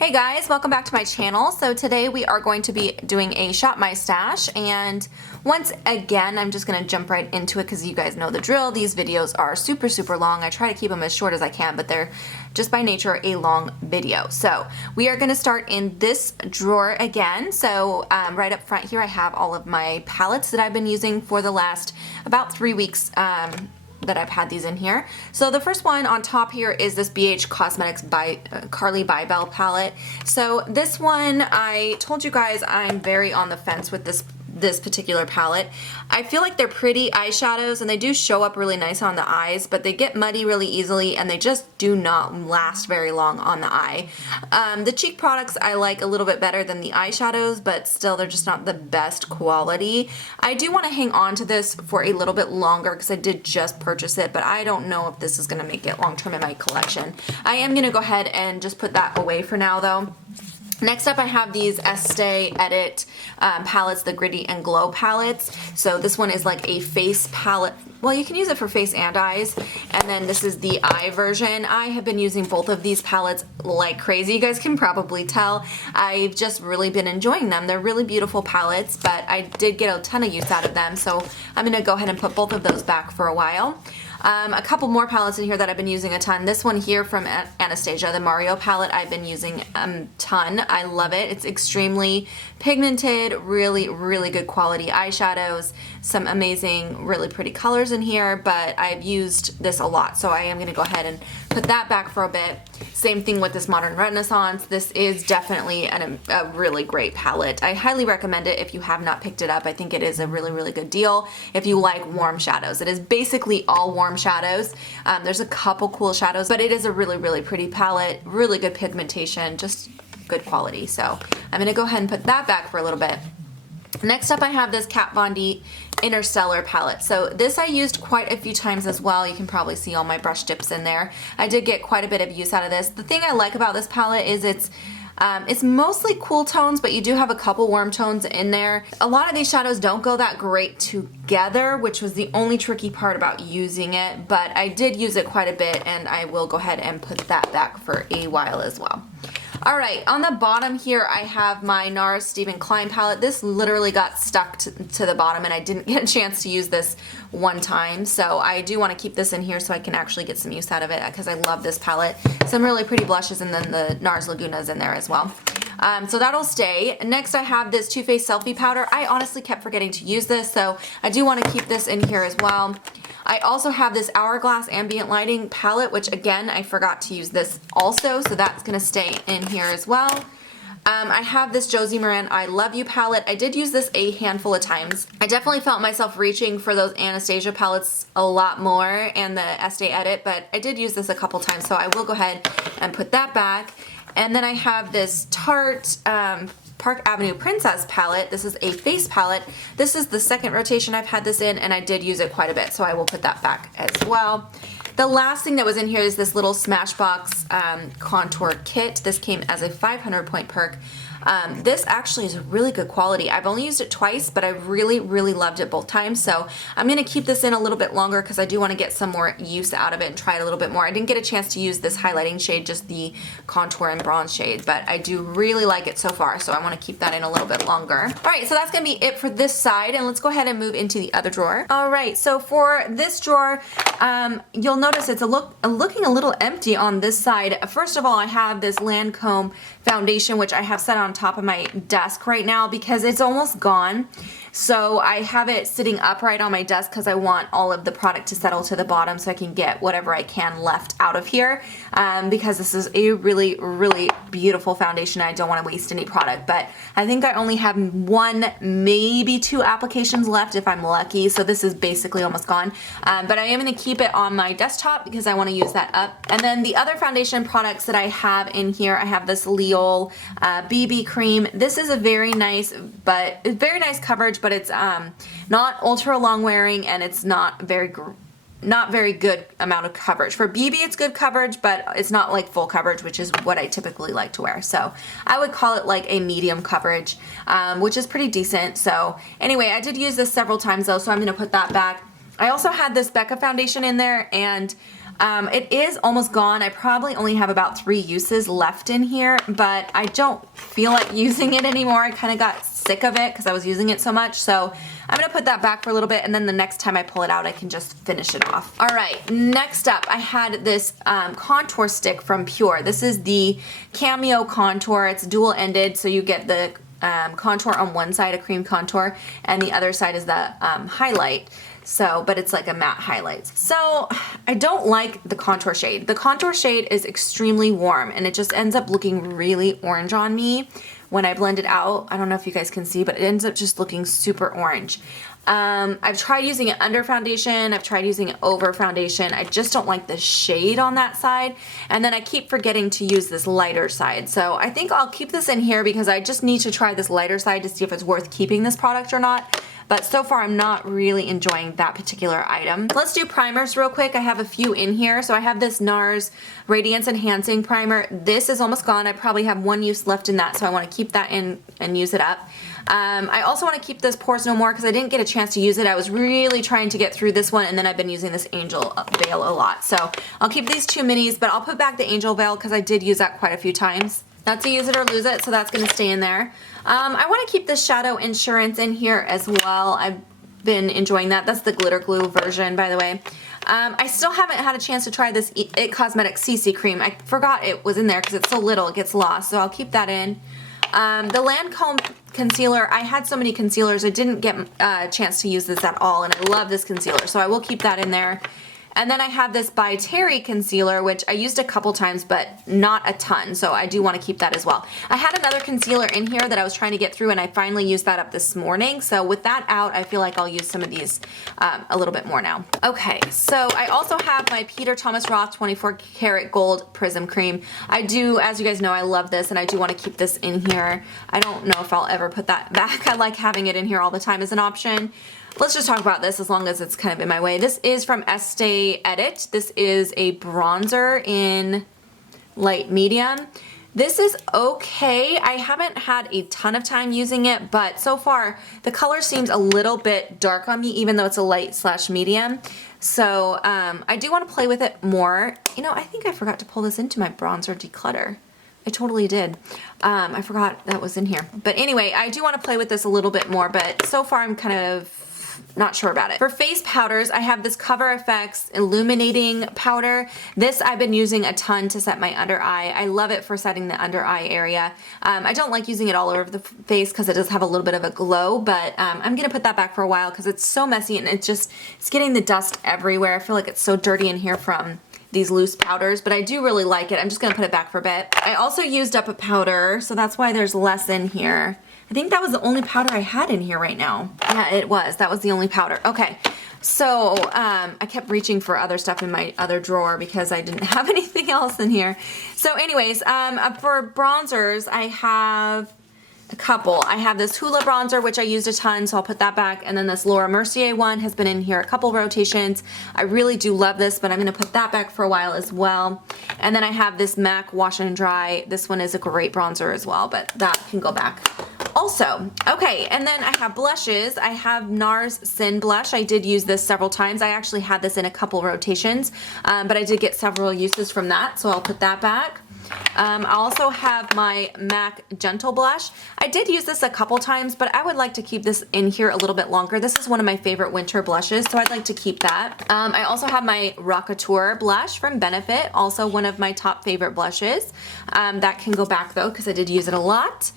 Hey guys, welcome back to my channel. So today we are going to be doing a Shop My Stash, and once again I'm just going to jump right into it because you guys know the drill. These videos are super long. I try to keep them as short as I can, but they're just by nature a long video. So we are going to start in this drawer again. So right up front here I have all of my palettes that I've been using for the last about 3 weeks that I've had these in here. So the first one on top here is this BH Cosmetics by Carly Bybel palette. So this one, I told you guys I'm very on the fence with this particular palette. I feel like they're pretty eyeshadows and they do show up really nice on the eyes, but they get muddy really easily and they just do not last very long on the eye. The cheek products I like a little bit better than the eyeshadows, but still they're just not the best quality. I do want to hang on to this for a little bit longer because I did just purchase it, but I don't know if this is going to make it long term in my collection. I am going to go ahead and just put that away for now though. Next up I have these Estee Edit palettes, the Gritty and Glow palettes. So this one is like a face palette. Well, you can use it for face and eyes. And then this is the eye version. I have been using both of these palettes like crazy. You guys can probably tell. I've just really been enjoying them. They're really beautiful palettes, but I did get a ton of use out of them. So I'm going to go ahead and put both of those back for a while. A couple more palettes in here that I've been using a ton. This one here from Anastasia, the Mario palette, I've been using a ton. I love it. It's extremely pigmented, really good quality eyeshadows, some amazing, really pretty colors in here, but I've used this a lot, so I am going to go ahead and put that back for a bit. Same thing with this Modern Renaissance. This is definitely a really great palette. I highly recommend it if you have not picked it up. I think it is a really good deal if you like warm shadows. It is basically all warm shadows. There's a couple cool shadows, but it is a really pretty palette, really good pigmentation, just good quality. So I'm going to go ahead and put that back for a little bit. Next up I have this Kat Von D Interstellar palette. So this I used quite a few times as well. You can probably see all my brush dips in there. I did get quite a bit of use out of this. The thing I like about this palette is it's mostly cool tones, but you do have a couple warm tones in there. A lot of these shadows don't go that great together, which was the only tricky part about using it, but I did use it quite a bit and I will go ahead and put that back for a while as well. Alright, on the bottom here I have my NARS Stephen Klein palette. This literally got stuck to the bottom and I didn't get a chance to use this one time, so I do want to keep this in here so I can actually get some use out of it because I love this palette. Some really pretty blushes and then the NARS Laguna's in there as well. So that'll stay. Next I have this Too Faced Selfie Powder. I honestly kept forgetting to use this, so I do want to keep this in here as well. I also have this Hourglass Ambient Lighting palette, which again, I forgot to use this also, so that's going to stay in here as well. I have this Josie Maran I Love You palette. I did use this a handful of times. I definitely felt myself reaching for those Anastasia palettes a lot more and the Estee Edit, but I did use this a couple times, so I will go ahead and put that back. And then I have this Tarte Park Avenue Princess palette. This is a face palette. This is the second rotation I've had this in and I did use it quite a bit, so I will put that back as well. The last thing that was in here is this little Smashbox contour kit. This came as a 500 point perk. This actually is a really good quality. I've only used it twice, but I really loved it both times. So I'm going to keep this in a little bit longer because I do want to get some more use out of it and try it a little bit more. I didn't get a chance to use this highlighting shade, just the contour and bronze shade, but I do really like it so far. So I want to keep that in a little bit longer. All right, so that's going to be it for this side, and let's go ahead and move into the other drawer. All right, so for this drawer, you'll notice it's looking a little empty on this side. First of all, I have this Lancome foundation, which I have set on top of my desk right now because it's almost gone. So I have it sitting upright on my desk because I want all of the product to settle to the bottom so I can get whatever I can left out of here, because this is a really beautiful foundation. I don't want to waste any product, but I think I only have one, maybe two applications left if I'm lucky, so this is basically almost gone. But I am going to keep it on my desktop because I want to use that up. And then the other foundation products that I have in here, I have this Leol BB cream. This is a very nice coverage, but it's not ultra long wearing and it's not very good amount of coverage. For BB it's good coverage, but it's not like full coverage, which is what I typically like to wear. So I would call it like a medium coverage, which is pretty decent. So anyway, I did use this several times though, so I'm going to put that back. I also had this Becca foundation in there, and It is almost gone. I probably only have about 3 uses left in here, but I don't feel like using it anymore. I kind of got sick of it because I was using it so much. So I'm going to put that back for a little bit, and then the next time I pull it out, I can just finish it off. All right, next up, I had this contour stick from Pure. This is the Cameo Contour. It's dual-ended, so you get the contour on one side, a cream contour, and the other side is the highlight. So, but it's like a matte highlight. So I don't like the contour shade. The contour shade is extremely warm and it just ends up looking really orange on me when I blend it out. I don't know if you guys can see, but it ends up just looking super orange. I've tried using it under foundation. I've tried using it over foundation. I just don't like the shade on that side. And then I keep forgetting to use this lighter side. So I think I'll keep this in here because I just need to try this lighter side to see if it's worth keeping this product or not. But so far I'm not really enjoying that particular item. Let's do primers real quick. I have a few in here. So I have this NARS Radiance Enhancing Primer. This is almost gone. I probably have 1 use left in that, so I want to keep that in and use it up. I also want to keep this Pores No More because I didn't get a chance to use it. I was really trying to get through this one, and then I've been using this Angel Veil a lot. So I'll keep these 2 minis, but I'll put back the Angel Veil because I did use that quite a few times. Not to use it or lose it, so that's going to stay in there. I want to keep the Shadow Insurance in here as well. I've been enjoying that. That's the glitter glue version, by the way. I still haven't had a chance to try this It Cosmetics CC Cream. I forgot it was in there because it's so little it gets lost, so I'll keep that in. The Lancome concealer, I had so many concealers, I didn't get a chance to use this at all, and I love this concealer, so I will keep that in there. And then I have this by Terry concealer, which I used a couple times, but not a ton, so I do want to keep that as well. I had another concealer in here that I was trying to get through, and I finally used that up this morning, so with that out, I feel like I'll use some of these a little bit more now. Okay, so I also have my Peter Thomas Roth 24 Karat Gold Prism Cream. I do, as you guys know, I love this, and I do want to keep this in here. I don't know if I'll ever put that back. I like having it in here all the time as an option. Let's just talk about this as long as it's kind of in my way. This is from Estee Edit. This is a bronzer in light medium. This is okay. I haven't had a ton of time using it, but so far the color seems a little bit dark on me, even though it's a light/medium. So I do want to play with it more. You know, I think I forgot to pull this into my bronzer declutter. I totally did. I forgot that was in here. But anyway, I do want to play with this a little bit more, but so far I'm kind of not sure about it. For face powders, I have this Cover FX Illuminating Powder. This I've been using a ton to set my under eye. I love it for setting the under eye area. I don't like using it all over the face because it does have a little bit of a glow, but I'm gonna put that back for a while because it's so messy and it's getting the dust everywhere. I feel like it's so dirty in here from these loose powders, but I do really like it. I'm just gonna put it back for a bit. I also used up a powder, so that's why there's less in here. I think that was the only powder I had in here right now. Yeah, it was. That was the only powder. Okay, so I kept reaching for other stuff in my other drawer because I didn't have anything else in here. So anyways, for bronzers, I have a couple. I have this Hoola bronzer, which I used a ton, so I'll put that back. And then this Laura Mercier one has been in here a couple rotations. I really do love this, but I'm gonna put that back for a while as well. And then I have this MAC Wash and Dry. This one is a great bronzer as well, but that can go back also. Okay, and then I have blushes. I have NARS Sin Blush. I did use this several times. I actually had this in a couple rotations, but I did get several uses from that, so I'll put that back. I also have my MAC Gentle Blush. I did use this a couple times, but I would like to keep this in here a little bit longer. This is one of my favorite winter blushes, so I'd like to keep that. I also have my Rockateur blush from Benefit, also one of my top favorite blushes. That can go back though, because I did use it a lot.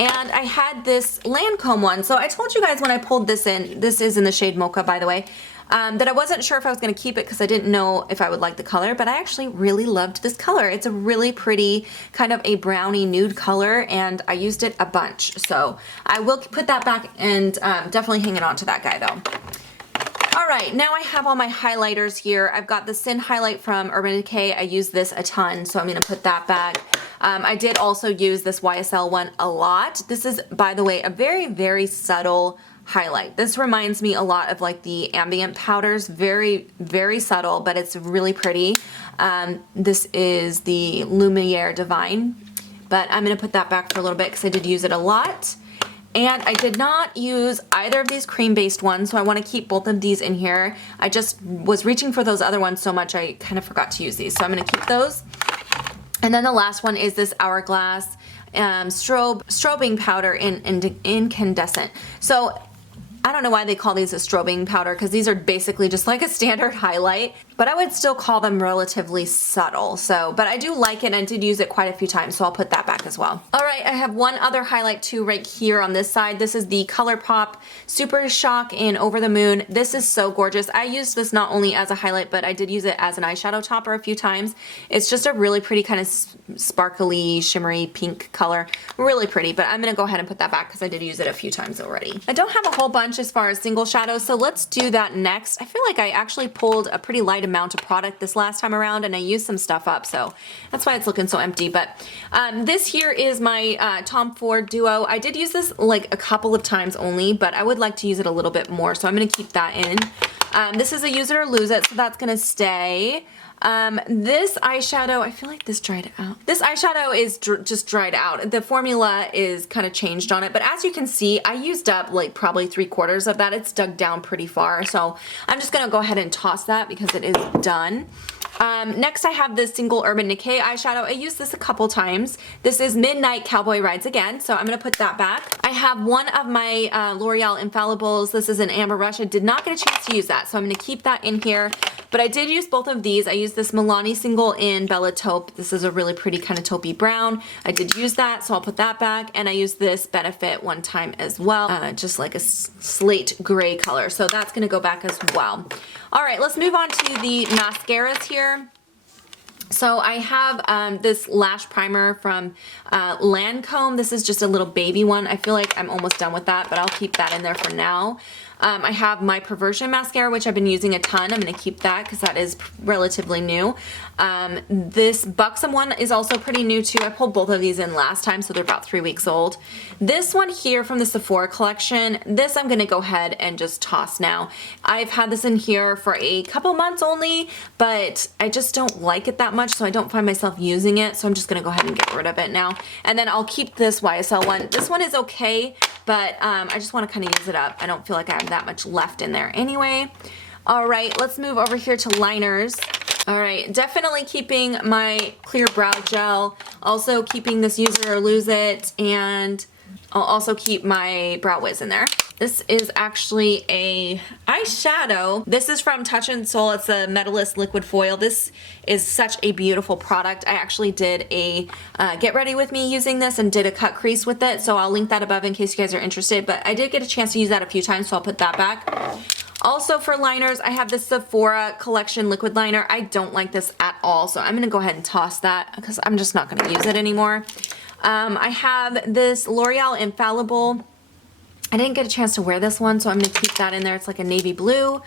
And I had this Lancome one. So I told you guys when I pulled this in, this is in the shade Mocha, by the way, that I wasn't sure if I was going to keep it because I didn't know if I would like the color, but I actually really loved this color. It's a really pretty kind of a brownie nude color, and I used it a bunch. So I will put that back and definitely hanging on to that guy though. Alright, now I have all my highlighters here. I've got the Sin Highlight from Urban Decay. I use this a ton, so I'm going to put that back. I did also use this YSL one a lot. This is, by the way, a very, very subtle highlight. This reminds me a lot of like the ambient powders. Very, very subtle, but it's really pretty. This is the Lumiere Divine, but I'm going to put that back for a little bit because I did use it a lot. And I did not use either of these cream-based ones, so I want to keep both of these in here. I just was reaching for those other ones so much I kind of forgot to use these, so I'm going to keep those. And then the last one is this Hourglass strobing powder in incandescent. So I don't know why they call these a strobing powder, because these are basically just like a standard highlight, but I would still call them relatively subtle. So, but I do like it, and I did use it quite a few times, so I'll put that back as well. All right, I have one other highlight too right here on this side. This is the ColourPop Super Shock in Over the Moon. This is so gorgeous. I used this not only as a highlight, but I did use it as an eyeshadow topper a few times. It's just a really pretty kind of sparkly, shimmery pink color. Really pretty, but I'm gonna go ahead and put that back because I did use it a few times already. I don't have a whole bunch as far as single shadows, so let's do that next. I feel like I actually pulled a pretty light amount of product this last time around, and I used some stuff up, so that's why it's looking so empty. But this here is my Tom Ford Duo. I did use this like a couple of times only, but I would like to use it a little bit more, so I'm going to keep that in. This is a use it or lose it, so that's going to stay. This eyeshadow, I feel like this dried out. This eyeshadow is just dried out. The formula is kind of changed on it, but as you can see, I used up like probably 3/4 of that. It's dug down pretty far, so I'm just gonna go ahead and toss that because it is done. Next I have this single Urban Decay eyeshadow. I used this a couple times. This is Midnight Cowboy Rides Again, so I'm gonna put that back. I have one of my L'Oreal Infallibles. This is an Amber Rush. I did not get a chance to use that, so I'm gonna keep that in here. But I did use both of these. I used this Milani single in Bella Taupe. This is a really pretty kind of taupey brown. I did use that, so I'll put that back. And I used this Benefit one time as well, just like a slate gray color. So that's gonna go back as well. All right, let's move on to the mascaras here. So I have this lash primer from Lancome. This is just a little baby one. I feel like I'm almost done with that, but I'll keep that in there for now. I have my Perversion mascara, which I've been using a ton. I'm going to keep that because that is relatively new. This Buxom one is also pretty new too. I pulled both of these in last time, so they're about 3 weeks old. This one here from the Sephora collection, this I'm going to go ahead and just toss now. I've had this in here for a couple months only, but I just don't like it that much, so I don't find myself using it, so I'm just going to go ahead and get rid of it now. And then I'll keep this YSL one. This one is okay, but I just want to kind of use it up. I don't feel like I have that much left in there anyway. All right, let's move over here to liners. All right, definitely keeping my clear brow gel, also keeping this use it or lose it, and I'll also keep my Brow Wiz in there. This is actually a eyeshadow. This is from Touch in Sol. It's a Metalist liquid foil. This is such a beautiful product. I actually did a get ready with me using this and did a cut crease with it, so I'll link that above in case you guys are interested, but I did get a chance to use that a few times, so I'll put that back. Also for liners, I have this Sephora Collection liquid liner. I don't like this at all, so I'm gonna go ahead and toss that because I'm just not gonna use it anymore. I have this L'Oreal Infallible. I didn't get a chance to wear this one, so I'm going to keep that in there. It's like a navy blue.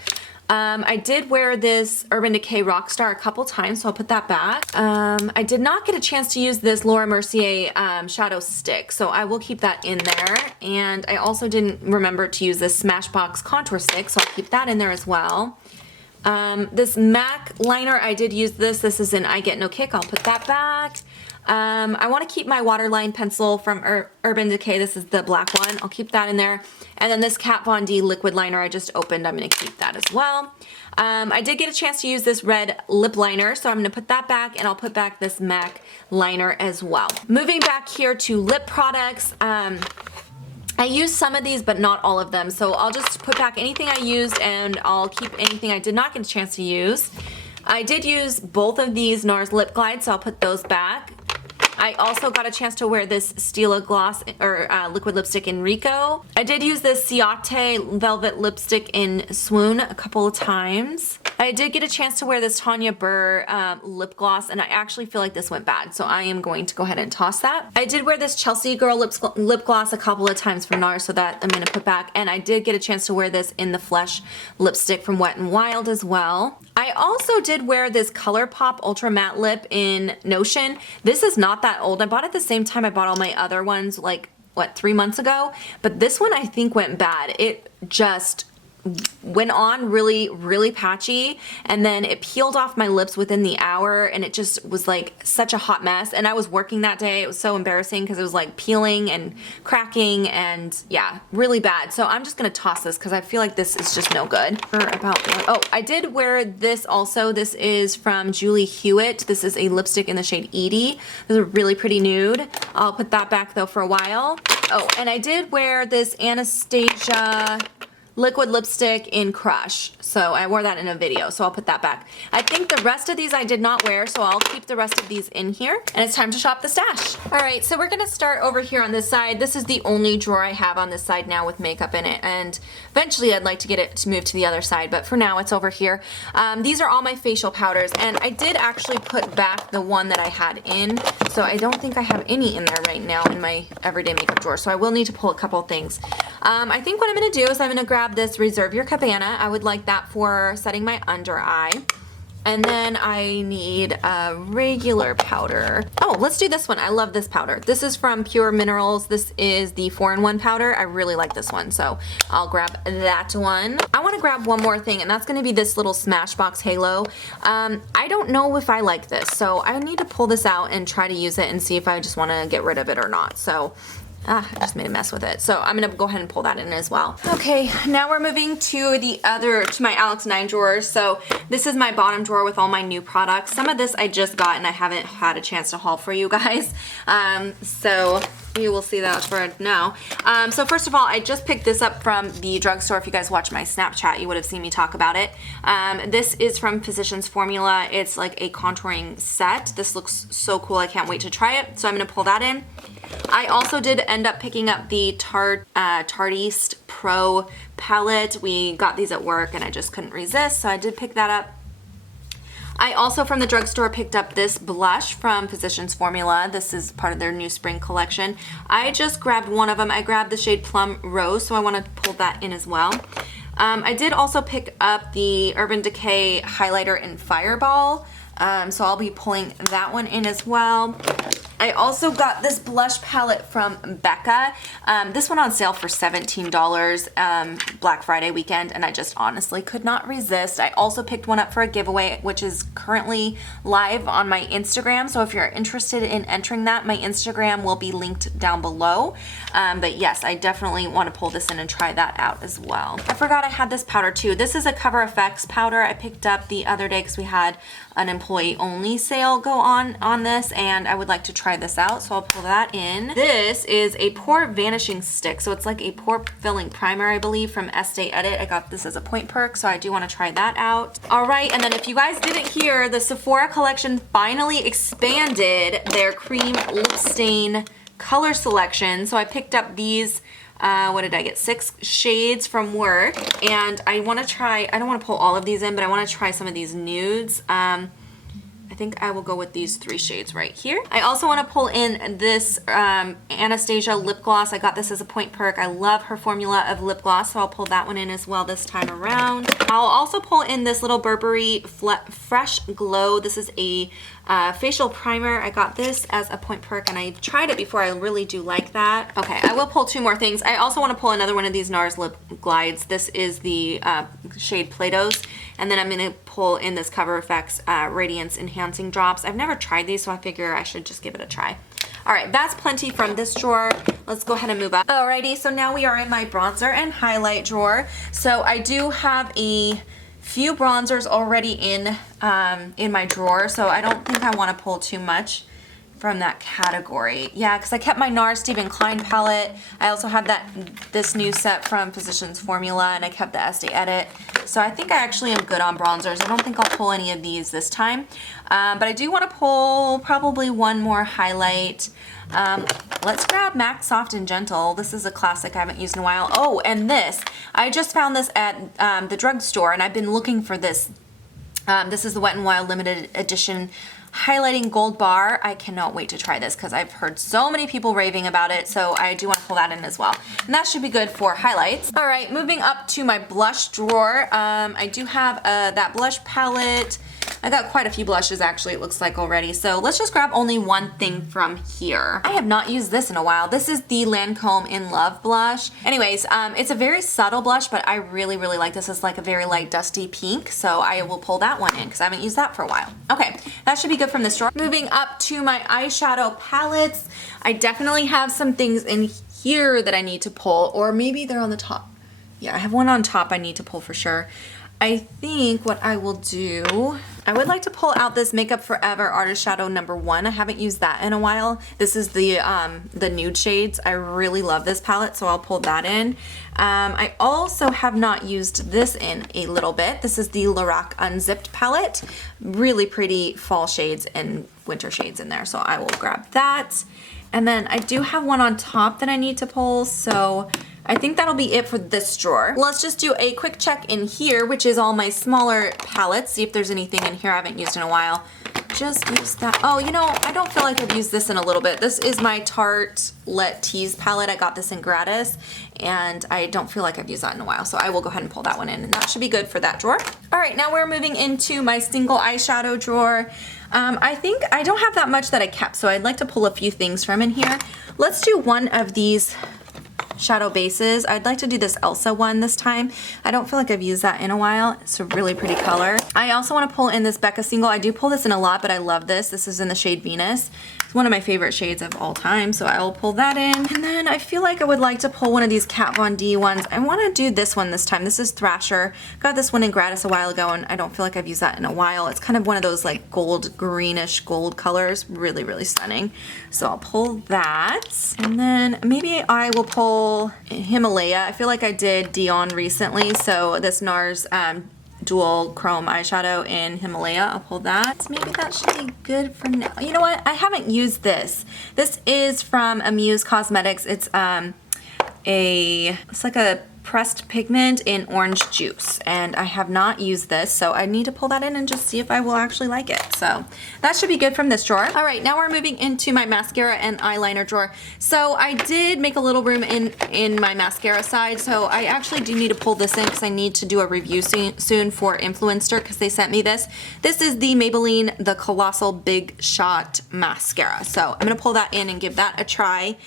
I did wear this Urban Decay Rockstar a couple times, so I'll put that back. I did not get a chance to use this Laura Mercier shadow stick, so I will keep that in there. And I also didn't remember to use this Smashbox contour stick, so I'll keep that in there as well. This MAC liner, I did use this. This is in I Get No Kick. I'll put that back. I want to keep my waterline pencil from Urban Decay. This is the black one. I'll keep that in there. And then this Kat Von D liquid liner I just opened. I'm going to keep that as well. I did get a chance to use this red lip liner, so I'm going to put that back, and I'll put back this MAC liner as well. Moving back here to lip products. I used some of these, but not all of them. So I'll just put back anything I used, and I'll keep anything I did not get a chance to use. I did use both of these NARS lip glides, so I'll put those back. I also got a chance to wear this Stila gloss or liquid lipstick in Rico. I did use this Ciate velvet lipstick in Swoon a couple of times. I did get a chance to wear this Tanya Burr lip gloss, and I actually feel like this went bad, so I am going to go ahead and toss that. I did wear this Chelsea Girl lip gloss a couple of times from NARS, so that I'm going to put back, and I did get a chance to wear this in the Flesh lipstick from Wet n Wild as well. I also did wear this ColourPop Ultra Matte Lip in Notion. This is not that old. I bought it at the same time I bought all my other ones, like, what, 3 months ago? But this one I think went bad. It just went on really patchy, and then it peeled off my lips within the hour, and it just was like such a hot mess. And I was working that day. It was so embarrassing because it was like peeling and cracking, and yeah, really bad. So I'm just gonna toss this because I feel like this is just no good. Oh, I did wear this also. This is from Julie Hewitt. This is a lipstick in the shade Edie. This is a really pretty nude. I'll put that back though for a while. Oh, and I did wear this Anastasia liquid lipstick in Crush. So I wore that in a video, so I'll put that back. I think the rest of these I did not wear, so I'll keep the rest of these in here. And it's time to shop the stash. All right, so we're gonna start over here on this side. This is the only drawer I have on this side now with makeup in it, and eventually I'd like to get it to move to the other side, but for now it's over here. These are all my facial powders, and I did actually put back the one that I had in, so I don't think I have any in there right now in my everyday makeup drawer, so I will need to pull a couple things. I think what I'm gonna do is I'm gonna grab this Reserve Your Cabana. I would like that for setting my under eye. And then I need a regular powder. Oh, let's do this one. I love this powder. This is from Pure Minerals. This is the 4-in-1 powder. I really like this one, so I'll grab that one. I want to grab one more thing, and that's going to be this little Smashbox Halo. I don't know if I like this, so I need to pull this out and try to use it and see if I just want to get rid of it or not. So I just made a mess with it. So I'm gonna go ahead and pull that in as well. Okay, now we're moving to my Alex 9 drawers. So this is my bottom drawer with all my new products. Some of this I just got and I haven't had a chance to haul for you guys. So you will see that for now. So first of all, I just picked this up from the drugstore. If you guys watch my Snapchat, you would have seen me talk about it. This is from Physicians Formula. It's like a contouring set. This looks so cool. I can't wait to try it. So I'm gonna pull that in. I also did end up picking up the Tarteist Pro palette. We got these at work and I just couldn't resist, so I did pick that up. I also from the drugstore picked up this blush from Physicians Formula. This is part of their new spring collection. I just grabbed one of them. I grabbed the shade Plum Rose, so I want to pull that in as well. I did also pick up the Urban Decay highlighter in Fireball, so I'll be pulling that one in as well. I also got this blush palette from Becca. This went on sale for $17 Black Friday weekend, and I just honestly could not resist. I also picked one up for a giveaway, which is currently live on my Instagram. So if you're interested in entering that, my Instagram will be linked down below. But yes, I definitely want to pull this in and try that out as well. I forgot I had this powder too. This is a Cover FX powder I picked up the other day because we had an employee only sale go on this, and I would like to try this out, so I'll pull that in. This is a pore vanishing stick, so it's like a pore filling primer, I believe, from Estee Edit. I got this as a point perk, so I do want to try that out. All right, and then if you guys didn't hear, the Sephora collection finally expanded their cream lip stain color selection, so I picked up these what did I get? 6 shades from work, and I want to try, I don't want to pull all of these in, but I want to try some of these nudes. I think I will go with these 3 shades right here. I also want to pull in this Anastasia lip gloss. I got this as a point perk. I love her formula of lip gloss, so I'll pull that one in as well this time around. I'll also pull in this little Burberry Fresh Glow. This is a facial primer. I got this as a point perk, and I tried it before. I really do like that. Okay, I will pull 2 more things. I also want to pull another one of these NARS lip glides. This is the shade Play-Dohs, and then I'm going to pull in this Cover FX Radiance Enhancing Drops. I've never tried these, so I figure I should just give it a try. All right, that's plenty from this drawer. Let's go ahead and move up. Alrighty, so now we are in my bronzer and highlight drawer. So I do have a few bronzers already in my drawer, so I don't think I want to pull too much from that category. Yeah, because I kept my NARS Stephen Klein palette. I also have this new set from Physicians Formula, and I kept the Estee Edit. So I think I actually am good on bronzers. I don't think I'll pull any of these this time. But I do want to pull probably one more highlight. Let's grab MAC Soft and Gentle. This is a classic I haven't used in a while. Oh, and this. I just found this at the drugstore, and I've been looking for this. This is the Wet n Wild limited edition highlighting gold bar. I cannot wait to try this because I've heard so many people raving about it, so I do want to pull that in as well. And that should be good for highlights. All right, moving up to my blush drawer. I do have that blush palette I got quite a few blushes actually, it looks like already. So let's just grab only one thing from here. I have not used this in a while. This is the Lancome In Love blush. Anyways, it's a very subtle blush, but I really, really like this. It's like a very light dusty pink. So I will pull that one in because I haven't used that for a while. Okay, that should be good from this drawer. Moving up to my eyeshadow palettes. I definitely have some things in here that I need to pull, or maybe they're on the top. Yeah, I have one on top I need to pull for sure. I think what I will do, I would like to pull out this Makeup Forever Artist Shadow number 1. I haven't used that in a while. This is the nude shades. I really love this palette, so I'll pull that in. I also have not used this in a little bit. This is the Lorac Unzipped palette. Really pretty fall shades and winter shades in there, so I will grab that. And then I do have one on top that I need to pull, so I think that'll be it for this drawer. Let's just do a quick check in here, which is all my smaller palettes. See if there's anything in here I haven't used in a while. Just use that. Oh, you know, I don't feel like I've used this in a little bit. This is my Tarte Let Tease palette. I got this in gratis, and I don't feel like I've used that in a while, so I will go ahead and pull that one in, and that should be good for that drawer. All right, now we're moving into my single eyeshadow drawer. I think I don't have that much that I kept, so I'd like to pull a few things from in here. Let's do one of these shadow bases. I'd like to do this Elsa one this time. I don't feel like I've used that in a while. It's a really pretty color. I also want to pull in this Becca single. I do pull this in a lot, but I love this. This is in the shade Venus. It's one of my favorite shades of all time, so I will pull that in. And then I feel like I would like to pull one of these Kat Von D ones. I want to do this one this time. This is Thrasher. Got this one in gratis a while ago, and I don't feel like I've used that in a while. It's kind of one of those like gold, greenish gold colors. Really, really stunning. So I'll pull that. And then maybe I will pull Himalaya. I feel like I did Dion recently, so this NARS dual chrome eyeshadow in Himalaya. I'll pull that. Maybe that should be good for now. You know what? I haven't used this. This is from Unused Cosmetics. It's like a pressed pigment in orange juice, and I have not used this, so I need to pull that in and just see if I will actually like it. So that should be good from this drawer. All right, now we're moving into my mascara and eyeliner drawer. So I did make a little room in my mascara side, so I actually do need to pull this in because I need to do a review soon for Influencer because they sent me this. This is the Maybelline The Colossal Big Shot Mascara. So I'm gonna pull that in and give that a try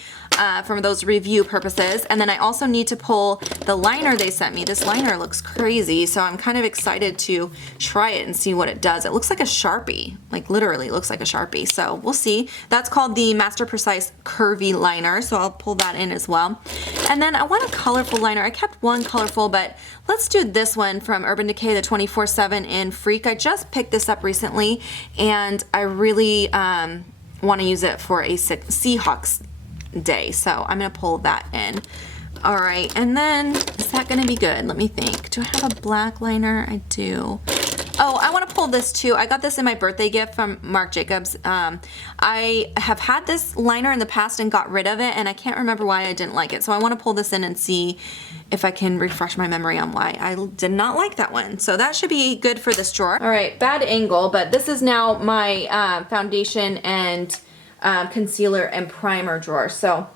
for those review purposes. And then I also need to pull the liner they sent me. This liner looks crazy, so I'm kind of excited to try it and see what it does. It looks like a Sharpie, like literally looks like a Sharpie, so we'll see. That's called the Master Precise Curvy Liner, so I'll pull that in as well. And then I want a colorful liner. I kept one colorful, but let's do this one from Urban Decay, the 24/7 in Freak. I just picked this up recently, and I really want to use it for a Seahawks day, so I'm gonna pull that in. All right, and then is that gonna be good? Let me think. Do I have a black liner? I do. Oh, I want to pull this too. I got this in my birthday gift from Marc Jacobs. I have had this liner in the past and got rid of it, and I can't remember why I didn't like it. So I want to pull this in and see if I can refresh my memory on why I did not like that one. So that should be good for this drawer. All right, bad angle, but this is now my foundation and concealer and primer drawer. So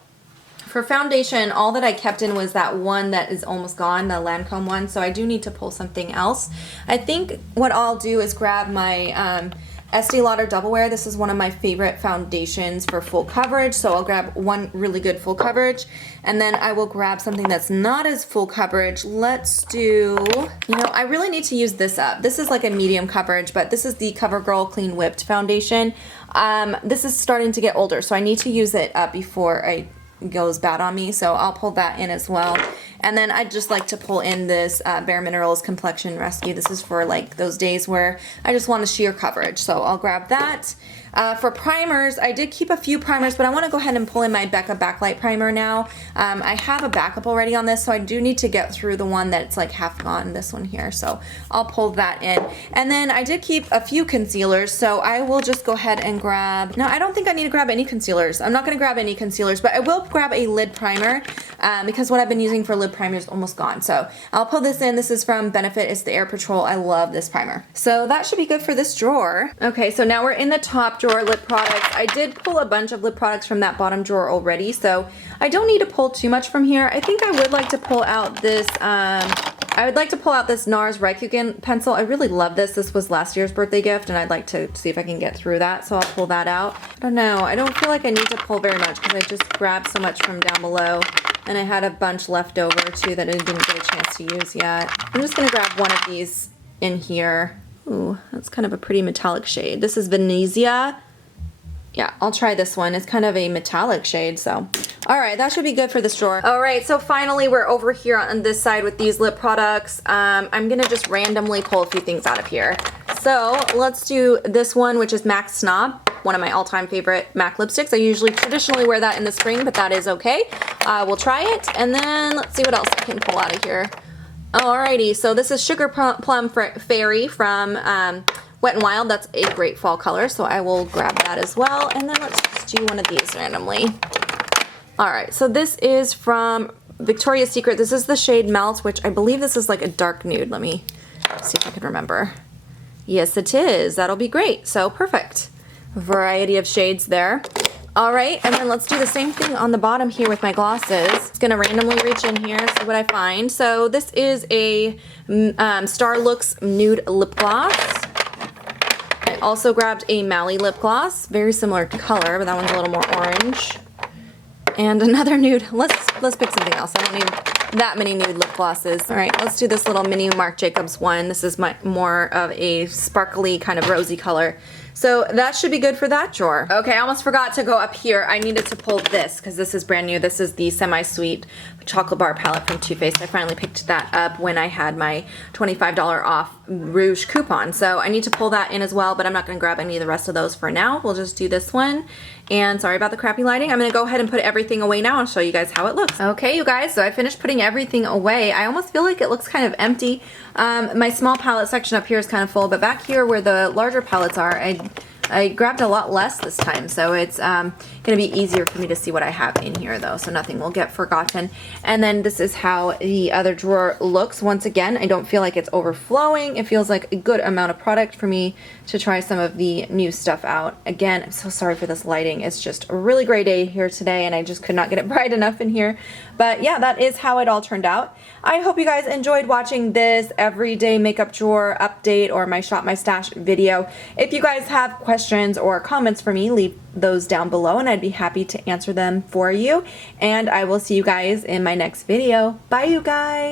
for foundation, all that I kept in was that one that is almost gone, the Lancome one, so I do need to pull something else. I think what I'll do is grab my Estee Lauder Double Wear. This is one of my favorite foundations for full coverage, so I'll grab one really good full coverage, and then I will grab something that's not as full coverage. Let's do, you know, I really need to use this up. This is like a medium coverage, but this is the CoverGirl Clean Whipped Foundation. This is starting to get older, so I need to use it up before it goes bad on me, so I'll pull that in as well. And then I'd just like to pull in this Bare Minerals Complexion Rescue. This is for like those days where I just want a sheer coverage, so I'll grab that. For primers, I did keep a few primers, but I want to go ahead and pull in my Becca Backlight Primer now. I have a backup already on this, so I do need to get through the one that's like half gone, this one here, so I'll pull that in. And then I did keep a few concealers, so I will just go ahead and grab, no, I don't think I need to grab any concealers. I'm not going to grab any concealers, but I will grab a lid primer because what I've been using for lid primer is almost gone. So I'll pull this in. This is from Benefit. It's the Air Patrol. I love this primer. So that should be good for this drawer. Okay, so now we're in the top drawer, lip products. I did pull a bunch of lip products from that bottom drawer already, so I don't need to pull too much from here. I think I would like to pull out this I would like to pull out this NARS Raikugan pencil. I really love this. This was last year's birthday gift, and I'd like to see if I can get through that, so I'll pull that out. I don't know. I don't feel like I need to pull very much because I just grabbed so much from down below, and I had a bunch left over, too, that I didn't get a chance to use yet. I'm just going to grab one of these in here. Ooh, that's kind of a pretty metallic shade. This is Venezia. Yeah, I'll try this one. It's kind of a metallic shade, so. All right, that should be good for this drawer. All right, so finally we're over here on this side with these lip products. I'm gonna just randomly pull a few things out of here. So let's do this one, which is MAC Snob, one of my all-time favorite MAC lipsticks. I usually traditionally wear that in the spring, but that is okay. We'll try it, and then let's see what else I can pull out of here. Alrighty, so this is Sugar Plum Fairy from Wet n Wild. That's a great fall color, so I will grab that as well. And then let's just do one of these randomly. Alright, so this is from Victoria's Secret. This is the shade Melt, which I believe this is like a dark nude. Let me see if I can remember. Yes, it is. That'll be great. So perfect. Variety of shades there. Alright, and then let's do the same thing on the bottom here with my glosses. It's going to randomly reach in here, see what I find. So this is a Starlooks Nude Lip Gloss. I also grabbed a Mally lip gloss, very similar color, but that one's a little more orange. And another nude. Let's pick something else. I don't need that many nude lip glosses. All right, let's do this little mini Marc Jacobs one. This is more of a sparkly kind of rosy color. So that should be good for that drawer. Okay, I almost forgot to go up here. I needed to pull this because this is brand new. This is the Semi-Sweet Chocolate Bar Palette from Too Faced. I finally picked that up when I had my $25 off Rouge coupon. So I need to pull that in as well, but I'm not gonna grab any of the rest of those for now. We'll just do this one. And sorry about the crappy lighting. I'm gonna go ahead and put everything away now and show you guys how it looks. Okay, you guys, so I finished putting everything away. I almost feel like it looks kind of empty. My small palette section up here is kind of full, but back here where the larger palettes are, I grabbed a lot less this time, so it's gonna be easier for me to see what I have in here though, so nothing will get forgotten. And then this is how the other drawer looks. Once again, I don't feel like it's overflowing. It feels like a good amount of product for me to try some of the new stuff out. Again, I'm so sorry for this lighting. It's just a really great day here today, and I just could not get it bright enough in here. But yeah, that is how it all turned out. I hope you guys enjoyed watching this everyday makeup drawer update or my Shop My Stash video. If you guys have questions or comments for me, leave those down below and I'd be happy to answer them for you. And I will see you guys in my next video. Bye, you guys!